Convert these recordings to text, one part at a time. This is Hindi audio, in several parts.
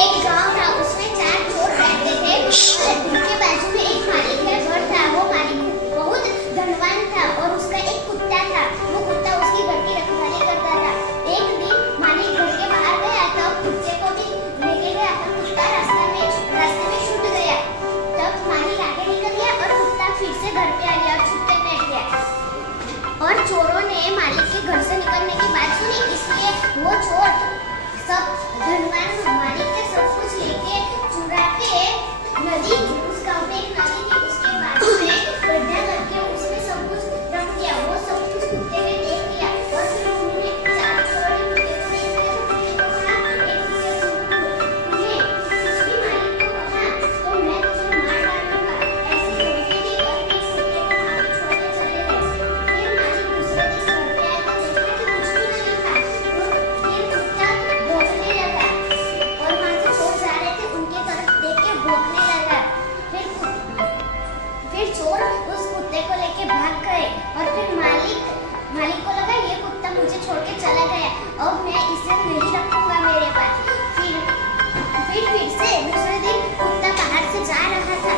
एक गांव था, उसमें 4 चोर रहते थे और उनके बाजू में एक मालिक का घर था। वो मालिक बहुत धनवान था और उसका एक कुत्ता था। वो कुत्ता उसकी घर की रखवाली करता था। एक दिन मालिक घर के बाहर गया तब कुत्ते को भी लेके गया, पर कुत्ता रास्ते में छूट गया। तब मालिक आगे निकल गया और कुत्ता फिर से घर पे आ गया और छुप के बैठ गया। और चोरों ने मालिक के घर से निकलने की बात सुनी, इसलिए वो चोर सब धनवान मालिक के सब कुछ लेके चुरा के नदी, उस गांव में एक नदी थी, उसके बाजू में गड्ढा करके उसमें सब कुछ रख दिया। वो सब कुछ कुत्ते ने देख लिया और फिर उन्होंने 4 चोरों ने कुत्ते को देख लिया तो कुत्ते को कहा, एक कुत्ते तुम्हें कुछ भी मालिक को कहा तो मैं तुम्हें मार डालूंगा, ऐसी धमकी दी और फिर कुत्ते को वहां पे छोड़ के चले गए। फिर मालिक दूसरे दिन घर पे आया तो देखा कि कुछ भी नहीं था। फिर कुत्ता भौंकने लगा और वहां से चोर जा रहे थे, उनके तरफ देख के भौंकने लगा। फिर चोर उस कुत्ते को लेके भाग गए और फिर मालिक को लगा ये कुत्ता मुझे छोड़ के चला गया, अब मैं इसे नहीं रखूंगा मेरे पास। फिर से दूसरे दिन कुत्ता बाहर से जा रहा था,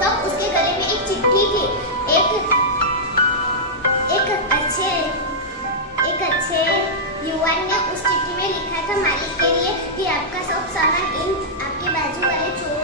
तब उसके गले में एक चिट्ठी थी। एक अच्छे युवान ने उस चिट्ठी में लिखा था मालिक के लिए कि आपका सब सामान इन आपके बाजू वाले चोर